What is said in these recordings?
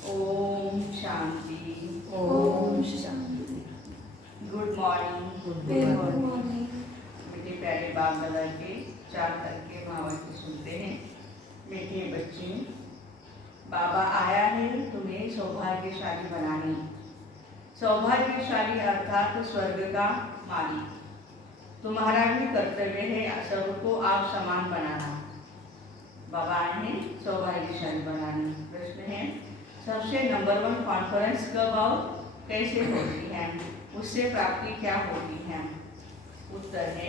ओम शांति। ओम शांति। Good morning. Good morning. मेरे प्यारे बाप दादा के 4 तक के भावार्थ सुनते हैं। मीठे बच्चे, बाबा आया है तुम्हें सौभाग्यशाली बनाने। सौभाग्यशाली अर्थात स्वर्ग का मालिक। तुम्हारा भी कर्तव्य है सबको आप समान बनाना। बाबा आए हैं सौभाग्यशाली बनाने। प्रश्न है, सबसे नंबर 1 कॉन्फ्रेंस कब और कैसे होती है, उससे प्राप्ति क्या होती है? उत्तर है,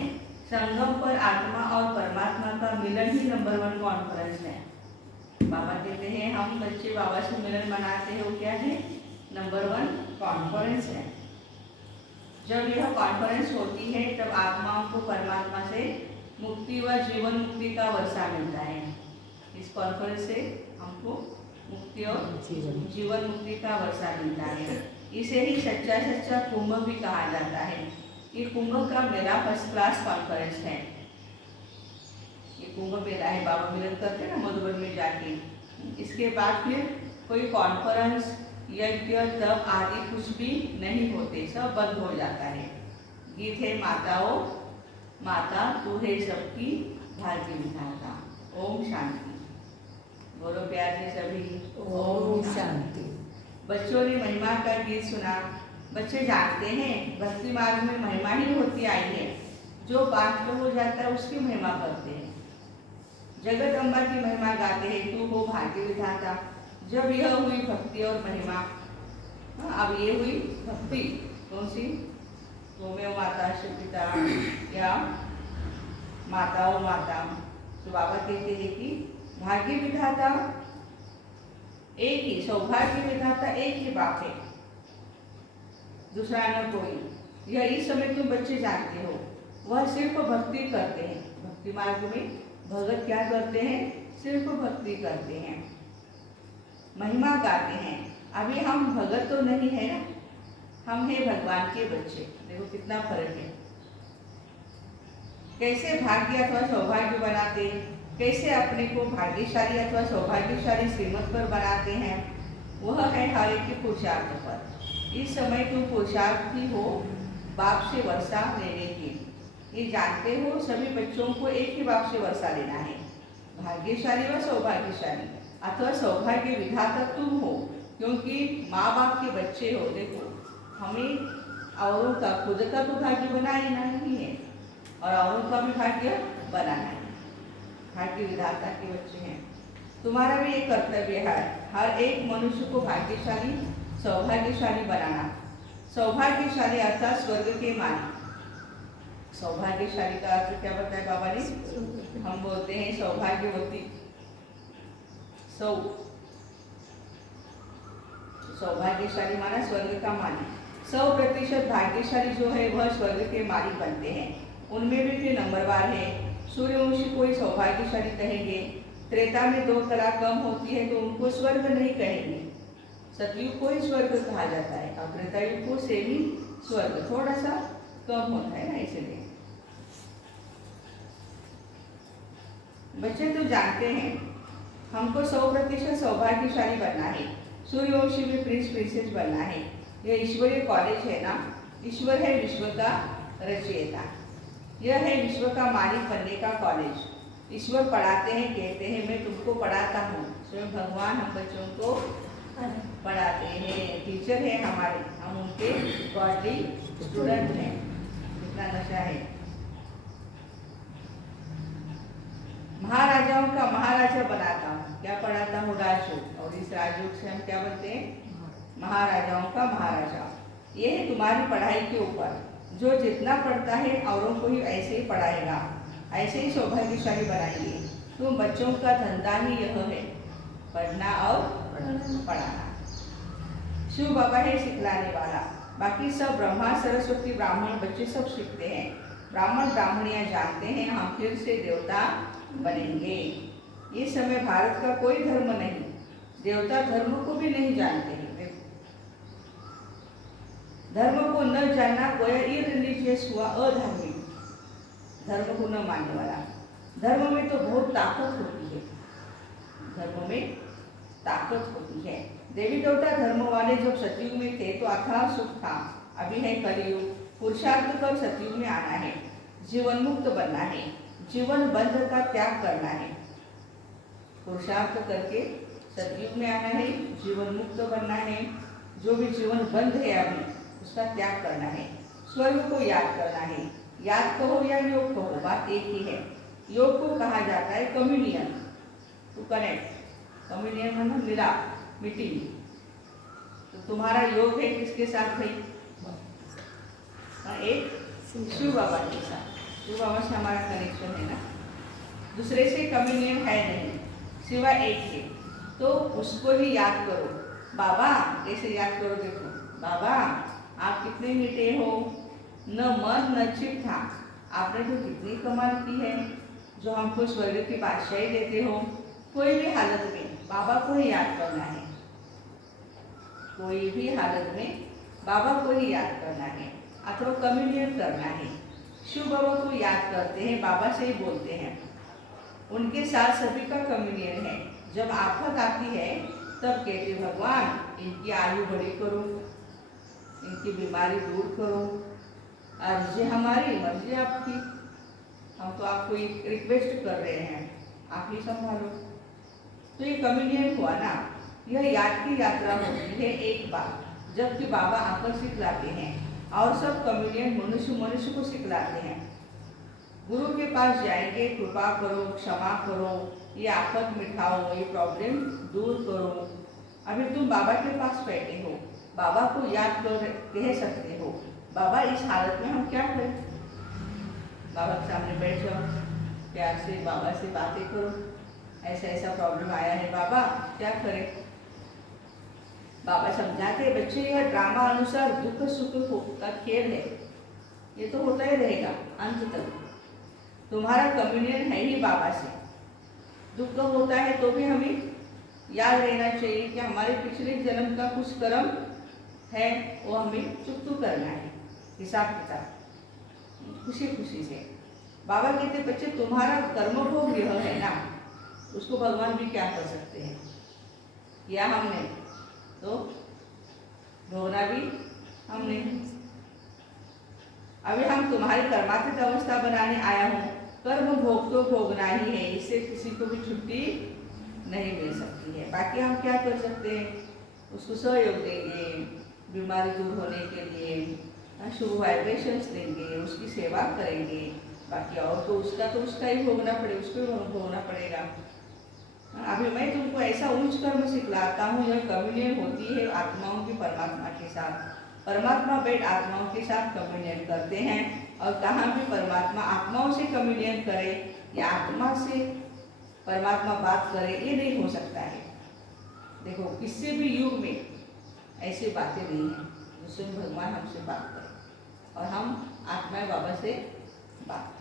संगम पर आत्मा और परमात्मा का मिलन ही नंबर 1 कॉन्फ्रेंस है। बाबा कहते हैं हम बच्चे बाबा से मिलन बनाते हैं, वो क्या है? नंबर 1 कॉन्फ्रेंस है। जब यह कॉन्फ्रेंस होती है तब आत्माओं को परमात्मा से मुक्ति व जीवन मुक्ति का वर्षा मिलता है। इस कॉन्फ्रेंस से हमको मुक्ति और जीवन मुक्ति का वर्षा मिलता है। इसे ही सच्चा कुंभ भी कहा जाता है। ये कुंभ का मेला फर्स्ट क्लास कॉन्फ्रेंस है। ये कुंभ मेला है, बाबा मिलन करते हैं ना मधुबन में जाके। इसके बाद फिर कोई कॉन्फ्रेंस, यज्ञ, तप आदि कुछ भी नहीं होते, सब बंद हो जाता है। गीत है, माताओं माता तू है सबकी भाग्य विधाता। ओम शांति। बोलो प्यार से सभी ओम शांति। बच्चों ने महिमा का गीत सुना। बच्चे जानते हैं भक्ति मार्ग में महिमा ही होती आई है। जो पाठ हो जाता है उसकी महिमा करते हैं। जगत अम्बा की महिमा गाते हैं, तू हो भाग्य विधाता। जब यह हुई भक्ति और महिमा, अब ये हुई भक्ति, कौन सी? गोमेव माता शिवपिता या माताओं माता। तो बाबा कहते हैं कि भाग्य विधाता एक ही, सौभाग्य विधाता एक ही बाप है, दूसरा न कोई। यह इस समय तुम बच्चे जानते हो। वह सिर्फ भक्ति करते हैं। भक्ति मार्ग में भगत क्या करते हैं? सिर्फ भक्ति करते हैं, महिमा गाते हैं। अभी हम भगत तो नहीं है ना, हम हैं भगवान के बच्चे। देखो कितना फर्क है। कैसे भाग्य अथवा सौभाग्य बनाते, कैसे अपने को भाग्यशाली अथवा सौभाग्यशाली श्रीमत पर बनाते हैं, वह है हर एक के पुरुषार्थ पर। इस समय तुम पुरुषार्थी हो बाप से वर्षा लेने की। ये जानते हो सभी बच्चों को एक ही बाप से वर्षा लेना है, भाग्यशाली व सौभाग्यशाली अथवा सौभाग्य विधाता तुम हो, क्योंकि माँ बाप के बच्चे हो। देखो हमें औरों का, खुद का तो भाग्य बनाना ही है और औरों का भी भाग्य बनाना है। भाग्य विधाता के बच्चे हैं। तुम्हारा भी एक कर्तव्य है, हर एक मनुष्य को भाग्यशाली सौभाग्यशाली बनाना। सौभाग्यशाली अर्थात स्वर्ग के मालिक। सौभाग्यशाली का अर्थ क्या बताया बाबा ने? हम बोलते हैं सौभाग्यवती। सौभाग्यशाली माना स्वर्ग का मालिक। 100% भाग्यशाली जो है वह स्वर्ग के मालिक बनते हैं। उनमें भी फिर नंबरवार है। सूर्यवंशी को ही सौभाग्यशाली कहेंगे। त्रेता में 2 कला कम होती है तो उनको स्वर्ग नहीं कहेंगे। सतयुग को ही स्वर्ग कहा जाता है और त्रेता युग को सेमी स्वर्ग थोड़ा सा कम होता है ना, इसलिए। बच्चे तो जानते हैं हमको 100% सौभाग्यशाली बनना है। सूर्यवंशी में प्रिंस प्रिंसेस बनना है। यह ईश्वरीय कॉलेज है ना। ईश्वर है विश्व का रचयिता। यह है विश्व का मालिक बनने का कॉलेज। ईश्वर पढ़ाते हैं, कहते हैं मैं तुमको पढ़ाता हूँ। स्वयं भगवान हम बच्चों को पढ़ाते हैं, टीचर है हमारे, हम उनके गॉडली स्टूडेंट हैं। कितना नशा है। महाराजाओं का महाराजा बनाता हूँ, क्या पढ़ाता हूँ? राजयोग। और इस राजयोग से हम क्या बनते हैं? महाराजाओं का महाराजा। ये है तुम्हारी पढ़ाई के ऊपर। जो जितना पढ़ता है औरों को ही ऐसे ही पढ़ाएगा, ऐसे ही सौभाग्यशाली बनाएंगे। तो बच्चों का धंधा ही यह है, पढ़ना और पढ़ाना। शिव बाबा है सिखलाने वाला। बाकी सब ब्रह्मा सरस्वती ब्राह्मण बच्चे सब सीखते हैं। ब्राह्मण ब्राह्मणियाँ जानते हैं हम फिर से देवता बनेंगे। इस समय भारत का कोई धर्म नहीं, देवता धर्म को भी नहीं जानते हैं। धर्म को न जानना कोई इरिलीजियस हुआ, अधार्मिक। धर्म को न मानने वाला। धर्म में तो बहुत ताकत होती है, धर्म में ताकत होती है। देवी देवता धर्म वाले जब सतयुग में थे तो अथाह सुख था। अभी है कलयुग, पुरुषार्थ कर सतयुग में आना है, जीवन मुक्त बनना है, जीवन बंध का त्याग करना है। पुरुषार्थ करके सतयुग में आना है, जीवन मुक्त बनना है, जो भी जीवन बंध है अभी उसका त्याग करना है, स्वर्ग को याद करना है। याद कहो या योग कहो, बात एक ही है। योग को कहा जाता है कम्युनियन, टू कनेक्ट। कम्युनियन मतलब मिलाप, मीटिंग। तो तुम्हारा योग है किसके साथ भाई? एक शिव बाबा के साथ। शिव बाबा से हमारा कनेक्शन है ना, दूसरे से कम्युनियन है नहीं, सिवाय एक के। तो उसको ही याद करो। बाबा कैसे याद करो? देखो, बाबा आप कितने मीठे हो, न मन न चित था, आपने तो कितनी कमाल की है, जो हमको स्वर्ग की बादशाही देते हो। कोई भी हालत में बाबा को ही याद करना है, कोई भी हालत में बाबा को ही याद करना है, अथवा कम्युनियन करना है। शिव बाबा को याद करते हैं, बाबा से ही बोलते हैं, उनके साथ सभी का कम्युनियन है। जब आफत आती है तब कहते भगवान इनकी आयु बड़ी करो, इनकी बीमारी दूर करो, अर्जी हमारी मर्जी आपकी, हम तो आपको एक रिक्वेस्ट कर रहे हैं, आप ही संभालो। तो ये कम्युनियन हुआ ना, यह याद की यात्रा होती है एक बार, जबकि बाबा आकर सिखलाते हैं और सब कम्युनियन मनुष्य को सिखलाते हैं। गुरु के पास जाएंगे, कृपा करो, क्षमा करो, ये आफत मिटाओ, ये प्रॉब्लम दूर करो। अभी तुम बाबा के पास बैठे हो, बाबा को याद कर कह सकते हो, बाबा इस हालत में हम क्या करें? बाबा के सामने बैठ जाओ, प्यार से बाबा से बातें करो, ऐसा ऐसा प्रॉब्लम आया है बाबा, क्या करें? बाबा समझाते, बच्चे यह ड्रामा अनुसार दुख सुख का खेल है, ये तो होता ही रहेगा अंत तक। तुम्हारा कम्युनियन है ही बाबा से। दुख होता है तो भी हमें याद रहना चाहिए कि हमारे पिछले जन्म का कुछ कर्म है, वो हमें चुकता करना है, हिसाब किताब खुशी खुशी से। बाबा कहते बच्चे तुम्हारा कर्म भोग यह है ना, उसको भगवान भी क्या कर सकते हैं? किया हमने तो भोगना भी हमने। अभी हम तुम्हारी कर्मातीत अवस्था बनाने आया हूँ, कर्म भोग तो भोगना ही है, इससे किसी को भी छुट्टी नहीं मिल सकती है। बाकी हम क्या कर सकते हैं? उसको सहयोग देंगे, बीमारी दूर होने के लिए शुभ वाइब्रेशंस देंगे, उसकी सेवा करेंगे। बाकी और तो उसका ही भोगना पड़ेगा, उसको ही भोगना पड़ेगा। अभी मैं तुमको ऐसा उच्च कर्म सिखलाता हूँ, यह कम्युनियन होती है आत्माओं की परमात्मा के साथ। परमात्मा बैठ आत्माओं के साथ कम्युनियन करते हैं, और कहाँ भी परमात्मा आत्माओं से कम्युनियन करे या आत्मा से परमात्मा बात करे, ये नहीं हो सकता है। देखो किसी भी युग में ऐसी बातें नहीं है, जो स्वयं भगवान हमसे बात करे और हम आत्मा बाबा से बात करें।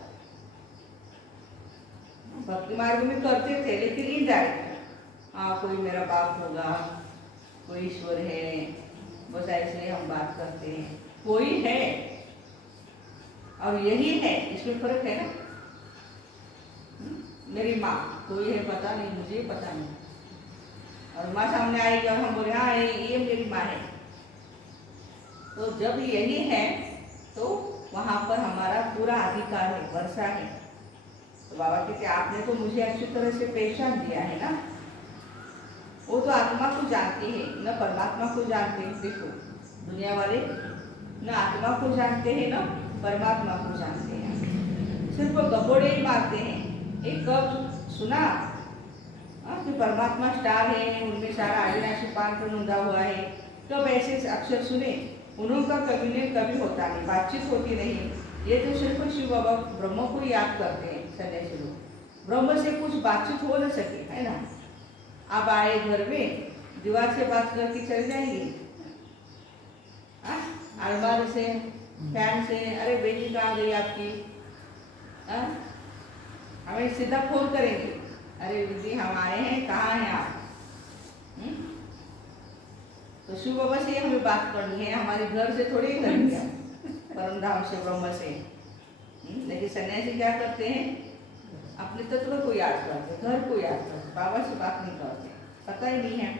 भक्ति मार्ग में करते थे लेकिन इनडायरेक्ट, हाँ कोई मेरा बाप होगा, कोई ईश्वर है, बस ऐसे हम बात करते हैं, कोई है और यही है, इसमें फर्क है ना। मेरी माँ कोई है पता नहीं, मुझे पता नहीं, और माँ सामने आएगी और हम बोले हाँ ये मेरी माँ है। तो जब यही है तो वहाँ पर हमारा पूरा अधिकार है, वर्षा है। तो बाबा कहते आपने तो मुझे अच्छी तरह से पहचान दिया है ना। वो तो आत्मा को जानते हैं, न परमात्मा को जानते हैं। देखो दुनिया वाले न आत्मा को जानते हैं न परमात्मा को जानते हैं, सिर्फ गपोड़े ही मारते हैं। एक कब सुना कि परमात्मा स्टार है, उनमें सारा अविनाशी पान पर नूंदा हुआ है, कब ऐसे अक्षर सुने? उनका कम्युनियन कभी होता नहीं, बातचीत होती नहीं। ये तो सिर्फ शिव बाबा ब्रह्म को याद करते हैं सन्यासी लोग, ब्रह्म से कुछ बातचीत हो न सके, है ना। आप आए घर में, दीवार से बात करके चल जाएंगे, अलमारी से, फैन से, अरे बेटी कहाँ गई आपकी, हमें सीधा फोन करेंगे, अरे दीदी हम आए हैं, कहाँ हैं आप? तो शिव बाबा से हमें बात करनी है, हमारे घर से थोड़ी करेंगे हम, परम धाम से, ब्रह्म से। लेकिन सन्यासी क्या करते हैं? अपने तत्व को याद करते, घर को याद करते, बाबा से बात नहीं करते। पता ही नहीं है।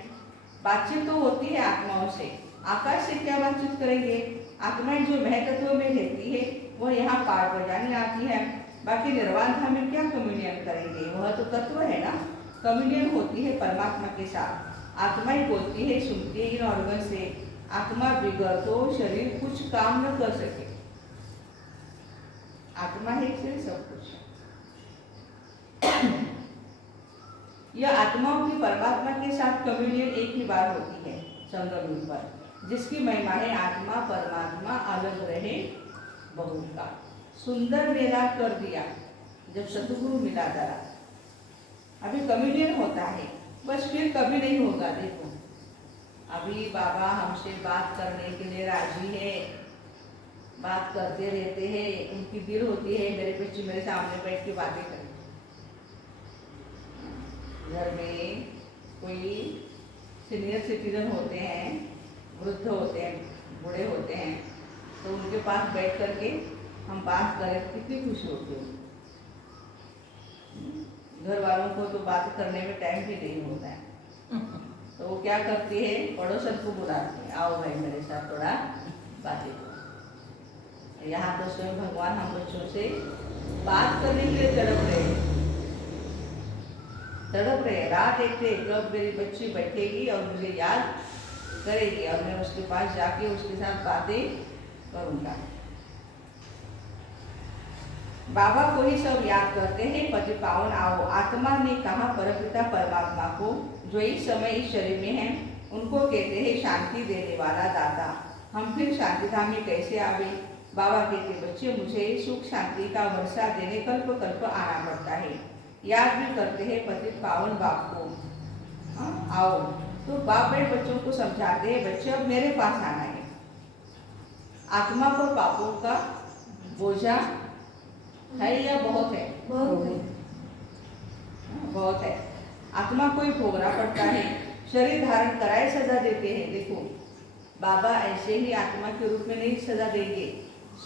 बातचीत तो होती है आत्माओं से, आकाश से क्या बातचीत करेंगे? आत्माएं जो मह तत्व में रहती है वह यहाँ पार बजाने आती है, बाकी निर्वाण धाम में क्या कम्युनियन करेंगे? वह तो तत्व है ना। कम्युनियन होती है परमात्मा के साथ। आत्माएं बोलती है, सुनती है इन ऑर्गन से। आत्मा बिगड़ तो शरीर कुछ काम न कर सके। आत्मा है इसलिए सब कुछ है। यह आत्माओं की परमात्मा के साथ कम्युनियन एक ही बार होती है संगम युग पर, जिसकी महिमा है आत्मा परमात्मा अलग रहे बहुत का। सुंदर मेला कर दिया जब सतगुरु मिला जरा। अभी कम्युनियन होता है, बस फिर कभी नहीं होगा। देखो अभी बाबा हमसे बात करने के लिए राजी है, बात करते रहते हैं। उनकी दिल होती है मेरे बच्चे मेरे सामने बैठ के बातें करें। घर में कोई सीनियर सिटीजन होते हैं, वृद्ध होते हैं, बूढ़े होते हैं, तो उनके पास बैठ करके हम बात करें कितनी खुशी होती है। घर वालों को तो बात करने में टाइम भी नहीं होता है, तो वो क्या करती है, पड़ोसन को बुलाती है, आओ भाई मेरे साथ थोड़ा बातें करो। यहाँ तो स्वयं भगवान हम बच्चों से बात करने के लिए तड़प रहे। रात देखते कब मेरी बच्ची बैठेगी और मुझे याद करेगी और मैं उसके पास जाके उसके साथ बातें करूँगा। बाबा को ही सब याद करते हैं, पति पावन आओ। आत्मा ने कहा परमपिता परमात्मा को, जो इस समय इस शरीर में है, उनको कहते हैं शांति देने वाला दाता। हम फिर शांति धाम में कैसे आवे? बाबा कहते बच्चे मुझे सुख शांति का वर्षा देने कल्प कल्प आना पड़ता है। याद भी करते हैं पति पावन बाप को, आओ। तो बाप बड़े बच्चों को समझाते हैं, बच्चे अब मेरे पास आना है। आत्मा पर पापों का बोझा है या बहुत है? बहुत है। आत्मा को ही भोगना पड़ता है। शरीर धारण कराए सजा देते हैं। देखो बाबा ऐसे ही आत्मा के रूप में नहीं सजा देंगे,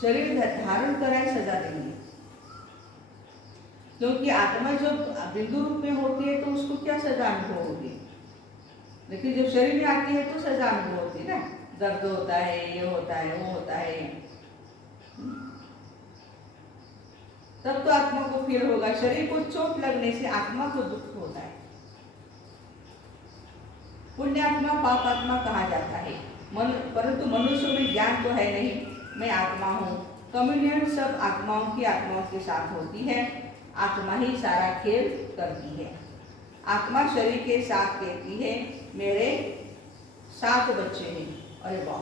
शरीर धारण कराए सजा देंगे। क्योंकि आत्मा जब बिंदु रूप में होती है तो उसको क्या सजा अनुभव होगी, लेकिन जब शरीर में आती है तो सजा अनुभव होती है ना। दर्द होता है, ये होता है, वो होता है, तब तो आत्मा को फील होगा। शरीर को चोट लगने से आत्मा को दुख होता है। पुण्यात्मा पाप आत्मा कहा जाता है, परंतु मनुष्य में ज्ञान तो है नहीं, मैं आत्मा हूँ। कम्युनियन सब आत्माओं के साथ होती है। आत्मा ही सारा खेल करती है। आत्मा शरीर के साथ कहती है मेरे 7 बच्चे हैं। अरे वाह,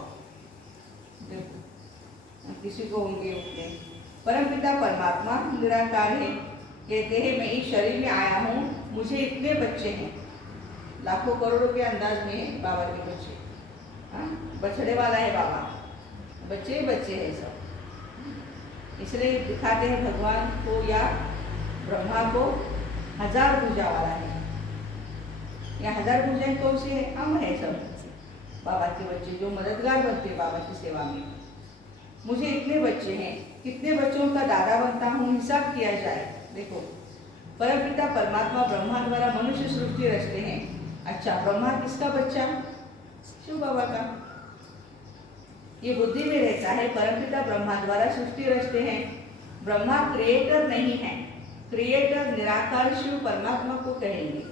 देखो किसी को होंगे उतने। परमपिता परमात्मा निराकार है, कहते हैं मैं इस शरीर में आया हूँ, मुझे इतने बच्चे हैं। लाखों करोड़ों के अंदाज में है बाबा के बच्चे। बछड़े वाला है बाबा, बच्चे ही बच्चे हैं सब। इसलिए दिखाते हैं भगवान को या ब्रह्मा को 1000 भुजा वाला है। या 1000 भुजाएं कौन सी है? हम है सब बाबा के बच्चे जो मददगार बनते हैं बाबा की सेवा में। मुझे इतने बच्चे हैं, कितने बच्चों का दादा बनता हूँ, हिसाब किया जाए। देखो परमपिता परमात्मा ब्रह्मा द्वारा मनुष्य सृष्टि रचते हैं। अच्छा, ब्रह्मा किसका बच्चा? शिव बाबा का। ये बुद्धि में रहता है, परमपिता ब्रह्मा द्वारा सृष्टि रचते हैं। ब्रह्मा क्रिएटर नहीं है, क्रिएटर निराकार शिव परमात्मा को कहेंगे।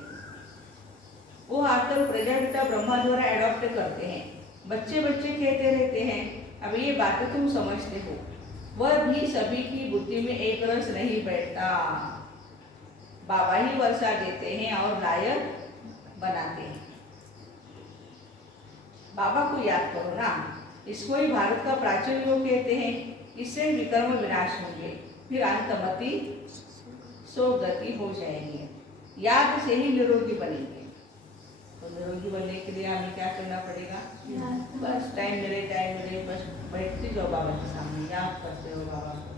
वो आकर प्रजापिता ब्रह्मा द्वारा एडॉप्ट करते हैं। बच्चे बच्चे कहते रहते हैं। अब ये बातें तुम समझते हो, वह भी सभी की बुद्धि में एक रस नहीं बैठता। बाबा ही वर्षा देते हैं और लायक बनाते हैं। बाबा को याद करो ना, इसको ही भारत का प्राचीन योग कहते हैं। इससे विकर्म विनाश होंगे, फिर अंतमति सौगति हो जाएगी। याद से ही निरोगी बनेंगे। तो निरोगी बनने के लिए हमें क्या करना पड़ेगा? बस टाइम मिले बस बैठते जाओ बाबा के सामने, याद करते हो बाबा को।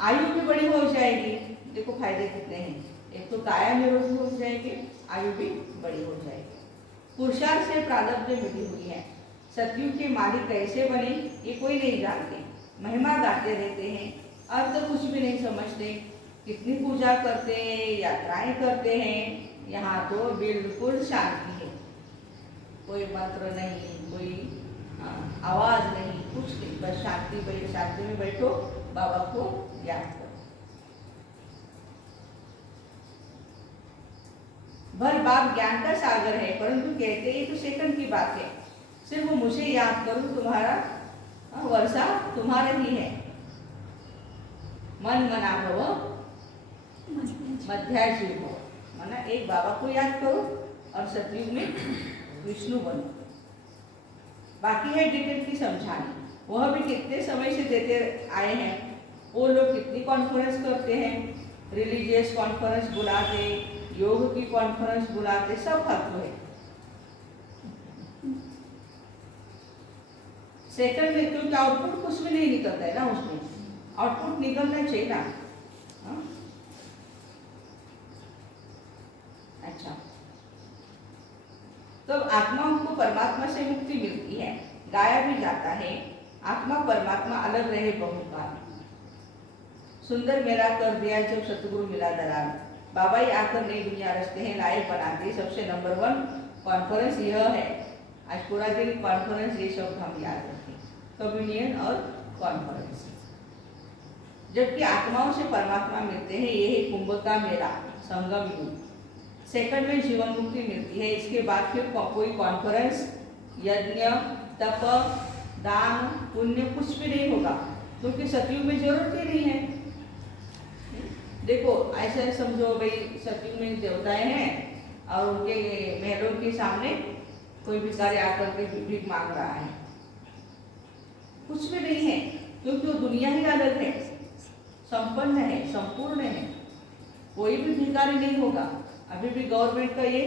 आयु भी बड़ी हो जाएगी। देखो फायदे कितने हैं, एक तो काया निरोगी हो जाएगी, आयु भी बड़ी हो जाएगी। पुरुषार्थ से प्रारब्ध मिली हुई है। सतयुग के मालिक कैसे बने ये कोई नहीं जानते। महिमा गाते रहते हैं, अब तो कुछ भी नहीं समझते। कितनी पूजा करते हैं, यात्राएं करते हैं, यहाँ तो बिल्कुल शांति है, कोई मंत्र नहीं, कोई आवाज नहीं, कुछ नहीं, बस शांति में बैठो, बाबा को याद करो। भर बाप ज्ञान का सागर है, परंतु कहते ही तो सेकंड की बात है। सिर्फ मुझे याद करो, तुम्हारा वर्षा तुम्हारा ही है। मन मना भव मध्याजीव भव, माना एक बाबा को याद करो और सतयुग में विष्णु बनो। बाकी है डिटेल की समझानी, वह भी कितने समय से देते आए हैं। वो लोग कितनी कॉन्फ्रेंस करते हैं, रिलीजियस कॉन्फ्रेंस बुलाते, योग की कॉन्फ्रेंस बुलाते, सब फालतू है। सेकंड में क्योंकि आउटपुट कुछ भी नहीं निकलता है ना, उसमें आउटपुट निकलना चाहिए ना। अच्छा, तो आत्माओं को परमात्मा से मुक्ति मिलती है, गाया भी जाता है, आत्मा परमात्मा अलग रहे बहुकाल। सुंदर मेला कर दिया जब सतगुरु मिला दरार, बाबा ही आकर नई दुनिया रचते हैं, लायक बनाते। सबसे नंबर 1 कॉन्फ्रेंस यह है। आज पूरा दिन कॉन्फ्रेंस, ये शब्द हम याद रखें, कम्युनियन और कॉन्फ्रेंस। जबकि आत्माओं से परमात्मा मिलते हैं, यही कुंभ का मेला, संगम युग। सेकंड में जीवन मुक्ति मिलती है, इसके बाद फिर कोई कॉन्फ्रेंस, यज्ञ, तप, दान, पुण्य कुछ भी नहीं होगा, क्योंकि सतयुग में जरूरत ही नहीं है। देखो ऐसा समझो भाई, सतयुग में देवताएं हैं और उनके महलों के सामने कोई भिखारी आकर के भीख मांग रहा है, कुछ भी नहीं है, क्योंकि वो दुनिया ही अलग है, संपन्न है, संपूर्ण है, कोई भी भिखारी नहीं होगा। अभी भी गवर्नमेंट का ये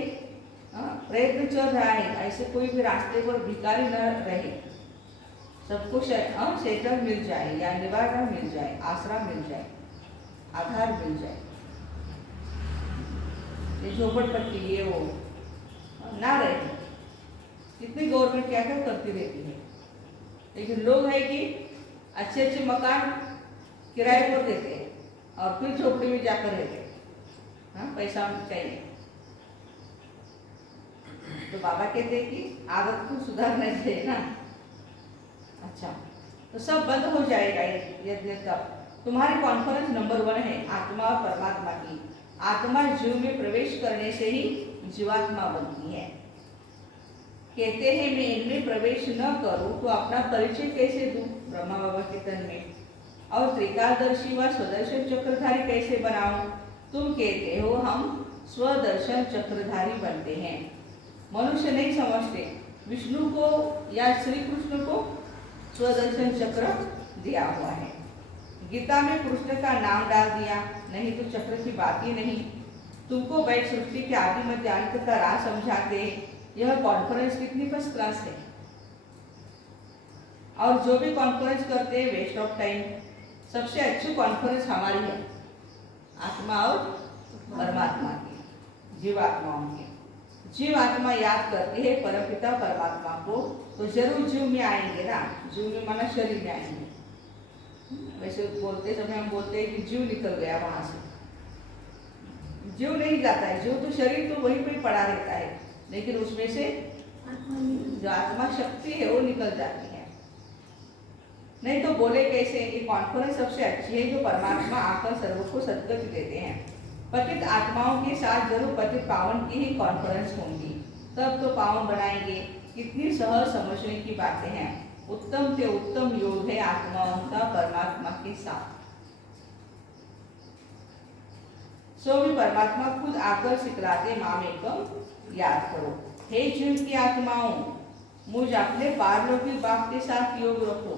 प्रयत्न चल रहा है, ऐसे कोई भी रास्ते पर भिखारी न रहे, सबको शेल्टर मिल जाए, या निवारण मिल जाए, आसरा मिल जाए, आधार मिल जाए। ये झोपड़पट्टी ये वो ना रहे। कितनी गवर्नमेंट क्या क्या करती रहती है, लेकिन लोग है कि अच्छे अच्छे मकान किराए पर देते हैं और फिर झोपड़ी में जाकर रहते हैं। पैसा चाहिए, तो बाबा कहते हैं कि आदत को सुधारना चाहिए ना। अच्छा, तो सब बंद हो जाएगा यज्ञ तब। तुम्हारी कॉन्फ्रेंस नंबर 1 है आत्मा और परमात्मा की। आत्मा जीव में प्रवेश करने से ही जीवात्मा बनती है। कहते हैं मैं इनमें प्रवेश न करूं तो अपना परिचय कैसे दूं ब्रह्मा बाबा के तन में, और त्रिकालदर्शी व स्वदर्शन चक्रधारी कैसे बनाऊं। तुम कहते हो हम स्वदर्शन चक्रधारी बनते हैं। मनुष्य नहीं समझते, विष्णु को या श्री कृष्ण को स्वदर्शन चक्र दिया हुआ है। गीता में कृष्ण का नाम डाल दिया, नहीं तो चक्र की बात ही नहीं। तुमको बैठ सृष्टि के आदि मध्य अंत का राह समझाते। यह कॉन्फ्रेंस कितनी फर्स्ट क्लास है, और जो भी कॉन्फ्रेंस करते हैं वेस्ट ऑफ टाइम। सबसे अच्छी कॉन्फ्रेंस हमारी है, आत्मा और परमात्मा की, जीवात्माओं की। जीवात्मा याद करते हैं परमपिता परमात्मा को, तो जरूर जीव में आएंगे ना। जीव में माना शरीर में आएंगे। वैसे बोलते समय हम बोलते हैं कि जीव निकल गया वहां से, जीव नहीं जाता है। जीव तो शरीर तो वहीं पे पड़ा रहता है, लेकिन उसमें से जो आत्मा शक्ति है वो निकल जाती है। नहीं तो बोले कैसे। ये कॉन्फ्रेंस सबसे अच्छी है, जो परमात्मा आकर सर्व को सद्गति देते हैं। पतित आत्माओं के साथ जरूर पतित पावन की ही कॉन्फ्रेंस होंगी, तब तो पावन बनाएंगे। कितनी सहज समझने की बातें हैं। उत्तम से उत्तम योग है आत्माओं का परमात्मा के साथ। सो भी परमात्मा खुद आकर सिखलाते मामेकम याद करो। हे जीव की आत्माओं, मुझ अपने पारलौकिक बाप के साथ योग रखो।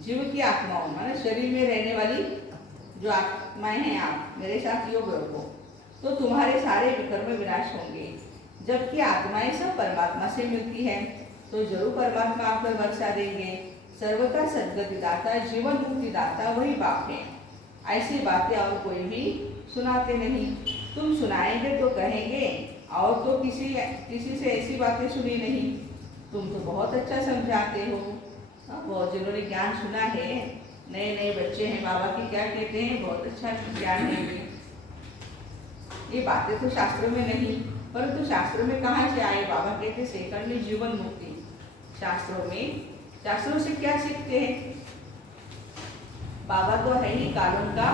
जीव की आत्माओं माने शरीर में रहने वाली जो आत्माएं हैं, आप मेरे साथ योग रखो, तो तुम्हारे सारे विकर्म विनाश होंगे। जबकि आत्माएं सब परमात्मा से मिलती हैं, तो जरूर परमात्मा आकर वर्षा देंगे। सर्व का सद्गति दाता, जीवन मुक्ति दाता वही बाप है। ऐसी बातें और कोई भी सुनाते नहीं। तुम सुनाएंगे तो कहेंगे और तो किसी से ऐसी बातें सुनी नहीं। तुम तो बहुत अच्छा समझाते हो। बहुत जिन्होंने ज्ञान सुना है, नए नए बच्चे हैं, बाबा की क्या कहते हैं, बहुत अच्छा ज्ञान है। ये बातें तो शास्त्रों में नहीं, परंतु शास्त्रों में कहाँ से आए? बाबा कहते सेकंडली जीवन मुक्ति। शास्त्रों से क्या सीखते हैं? बाबा तो है ही कालों का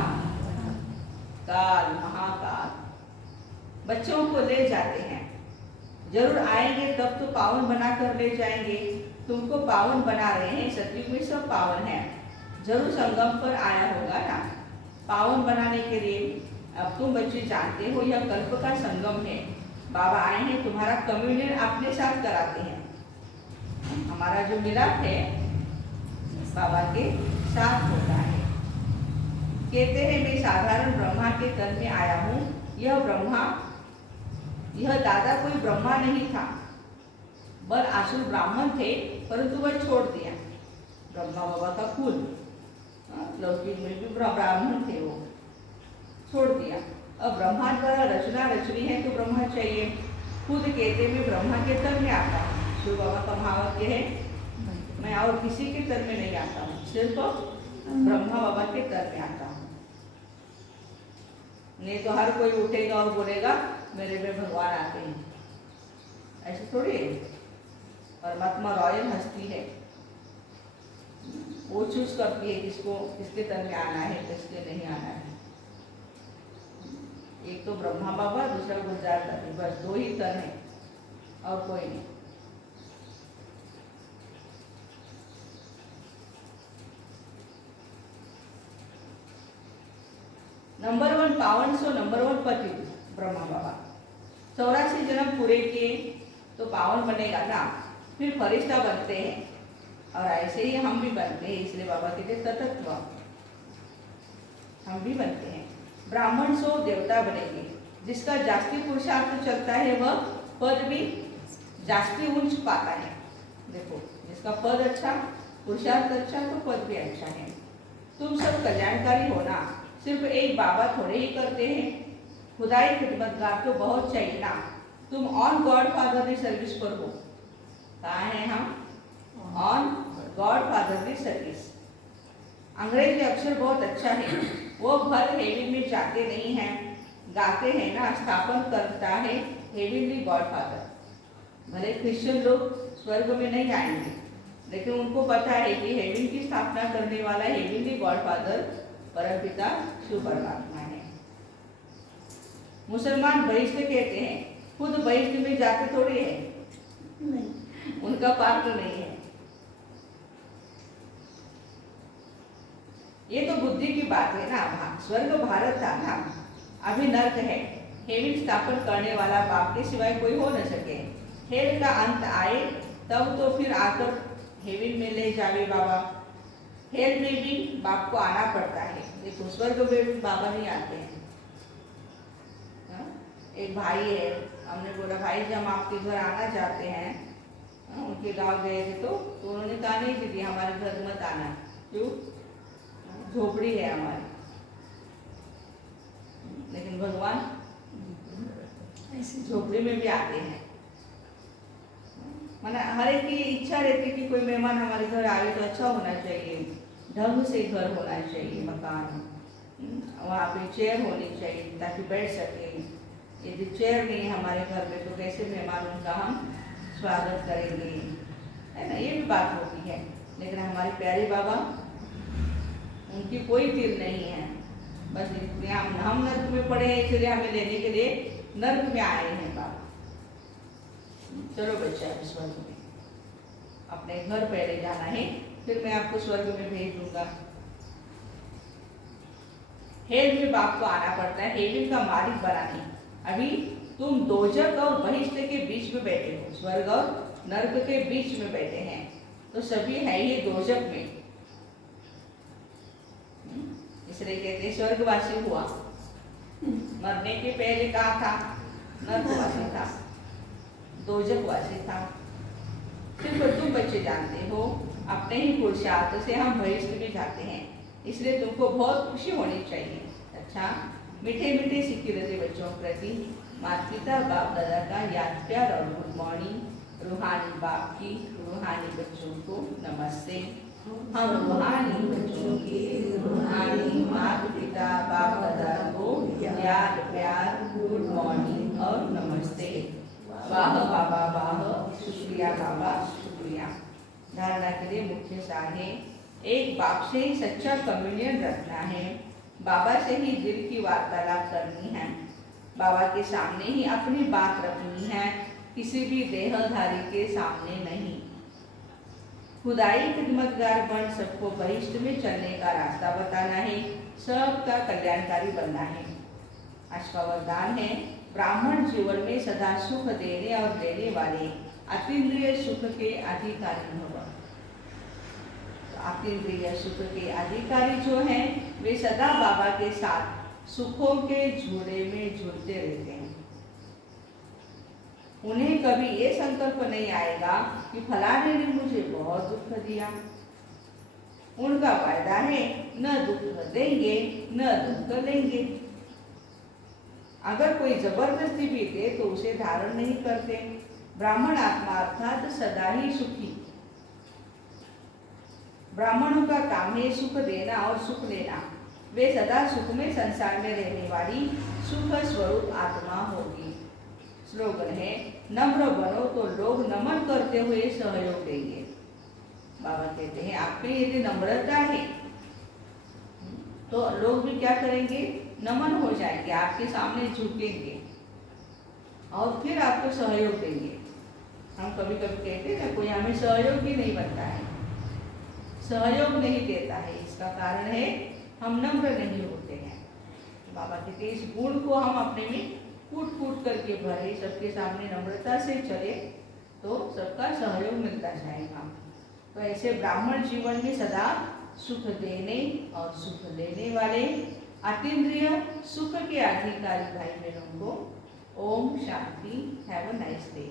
काल, महाकाल। बच्चों को ले जाते हैं, जरूर आएंगे तब तो पावन बना कर ले जाएंगे। तुमको पावन बना रहे हैं, सतयुग में सब पावन है, जरूर संगम पर आया होगा ना पावन बनाने के लिए। अब तुम बच्चे जानते हो यह कल्प का संगम है। बाबा आए हैं, तुम्हारा कम्युनियन अपने साथ कराते हैं। हमारा जो मिलाप है बाबा के साथ होता है। कहते हैं मैं साधारण ब्रह्मा के तन में आया हूँ। यह दादा कोई ब्रह्मा नहीं था, बर आसुर ब्राह्मण थे, परंतु वह छोड़ दिया। ब्रह्मा बाबा का कुल लौकिक में भी ब्राह्मण थे, वो छोड़ दिया। अब ब्रह्मा द्वारा रचना रचनी है तो ब्रह्मा चाहिए। खुद कहते मैं ब्रह्मा के तन में आता हूँ। शिव बाबा का महावाक्य है, मैं और किसी के तन में नहीं आता हूँ, सिर्फ ब्रह्मा बाबा के तन में आता हूँ। नहीं तो हर कोई उठेगा और बोलेगा मेरे में भगवान आते हैं, ऐसे थोड़ी है। परमात्मा रॉयल हस्ती है, वो चूज करती है किसको किसके तन में आना है, किसके नहीं आना है। एक तो ब्रह्मा बाबा, दूसरा गुलजार दादी, बस दो ही तन है और कोई नहीं। नंबर 1 पावन सो नंबर 1 पति ब्रह्मा बाबा। 84 जन्म पूरे किए तो पावन बनेगा ना, फिर फरिश्ता बनते हैं। और ऐसे ही हम भी बनते हैं, इसलिए बाबा कहते तत्व हम भी बनते हैं। ब्राह्मण सो देवता बनेंगे। जिसका जास्ती पुरुषार्थ चलता है वह पद भी जास्ती ऊंच पाता है। देखो, जिसका पद अच्छा, पुरुषार्थ अच्छा तो पद भी अच्छा है। तुम सब कल्याणकारी होना, सिर्फ एक बाबा थोड़े ही करते हैं। खुदाई खिदमतगार तो बहुत चाहिए ना। तुम ऑन गॉड फादर की सर्विस पर हो। कहाँ हैं हम? ऑन गॉड फादर की सर्विस। अंग्रेजी अक्षर बहुत अच्छा है, वो भर हेवन में जाते नहीं हैं, गाते हैं ना, स्थापन करता है हेवनली गॉड फादर। भले क्रिश्चियन लोग स्वर्ग में नहीं आएंगे, लेकिन उनको पता है कि हेवन की स्थापना करने वाला हेवनली गॉड फादर परमपिता शिव परमात्मा है। मुसलमान बहिष्ठ कहते हैं, खुद बहिष्ठ में जाते थोड़ी है, नहीं, उनका पाप तो नहीं है। ये तो बुद्धि की बात है ना। स्वर्ग भारत था ना, अभी नर्क है। हेवन स्थापन करने वाला बाप के सिवाय कोई हो न सके। हेल का अंत आए तब तो फिर आकर हेवन में ले जावे बाबा। हेल में भी बाप को आना पड़ता है। देखो, स्वर्ग में बाबा नहीं आते हैं। एक भाई है, हमने बोला भाई जब हम आपके घर आना चाहते हैं, उनके गांव गए थे तो उन्होंने कहा नहीं दीदी हमारे घर मत आना। क्यों? झोपड़ी है हमारी। लेकिन भगवान ऐसी झोपड़ी में भी आते हैं। माना हर एक की इच्छा रहती है कि कोई मेहमान हमारे घर आए तो अच्छा होना चाहिए, ढंग से घर होना चाहिए, मकान, वहाँ पे चेयर होनी चाहिए ताकि बैठ सके। यदि चेयर नहीं है हमारे घर में तो कैसे मेहमान उनका हम स्वागत करेंगे, है ना? ये भी बात होती है। लेकिन हमारे प्यारे बाबा, उनकी कोई तीर नहीं है। बस इसलिए हम नर्क में पड़े हैं, इसलिए हमें लेने के लिए नर्क में आए हैं बाबा। चलो बच्चा, स्वर्ग में अपने घर पहले जाना है, फिर मैं आपको स्वर्ग में भेज दूंगा। हेल में बाप को आना पड़ता है हेवन का मालिक बनाने। अभी तुम दोजक और बहिष्ठ के बीच में बैठे हो, स्वर्ग और नर्क के बीच में बैठे हैं, तो सभी है ही दोजक में। इसलिए कहते स्वर्गवासी हुआ। मरने के पहले कहा था? नर्कवासी था, दोजकवासी था। सिर्फ तुम बच्चे जानते हो, अपने ही पुरुषार्थ से हम बहिष्ठ भी जाते हैं, इसलिए तुमको बहुत खुशी होनी चाहिए। अच्छा, मीठे मीठे सिक्के रहते बच्चों के प्रति माता पिता बाप दादा का याद प्यार और गुड मॉर्निंग। रूहानी बाप की रूहानी बच्चों को नमस्ते। हम रूहानी बच्चों के रूहानी माता पिता बाप दादा को याद प्यार गुड मॉर्निंग और नमस्ते। वाह बाबा वाह, शुक्रिया बाबा शुक्रिया। धारणा के लिए मुख्य सार है, एक बाप से ही सच्चा कम्युनियन रखना है, बाबा से ही दिल की वार्तालाप करनी है, बाबा के सामने ही अपनी बात रखनी है, किसी भी देहधारी के सामने नहीं। खुदाई खिदमतगार बन सबको बहिष्ठ में चलने का रास्ता बताना है, सबका कल्याणकारी बनना है। आज का वरदान है, ब्राह्मण जीवन में सदा सुख देने और देने वाले अतीन्द्रिय सुख के अधिकारी होगा। अतीन्द्रिय सुख के अधिकारी जो हैं वे सदा बाबा के साथ सुखों के झूले में झूलते रहते हैं। उन्हें कभी ये संकल्प नहीं आएगा कि फलाने ने मुझे बहुत दुख दिया। उनका वायदा है, न दुख देंगे न दुख लेंगे। अगर कोई जबरदस्ती भी दे तो उसे धारण नहीं करते। ब्राह्मण आत्मा अर्थात सदा ही सुखी। ब्राह्मणों का काम है सुख देना और सुख लेना। वे सदा सुख में संसार में रहने वाली सुख स्वरूप आत्मा होगी। स्लोगन है, नम्र बनो तो लोग नमन करते हुए सहयोग देंगे। बाबा कहते हैं, आप में यदि नम्रता है तो लोग भी क्या करेंगे, नमन हो जाएंगे, आपके सामने झुकेंगे और फिर आपको सहयोग देंगे। हम कभी कभी कहते हैं ना, कोई हमें सहयोग भी नहीं बनता है, सहयोग नहीं देता है, इसका कारण है हम नम्र नहीं होते हैं। बाबा कहते हैं, इस गुण को हम अपने में कूट कूट करके भरे, सबके सामने नम्रता से चले तो सबका सहयोग मिलता जाएगा। तो ऐसे ब्राह्मण जीवन में सदा सुख देने और सुख लेने वाले अतीन्द्रिय सुख के अधिकारी भाई बहनों को ओम शांति। Have a nice day.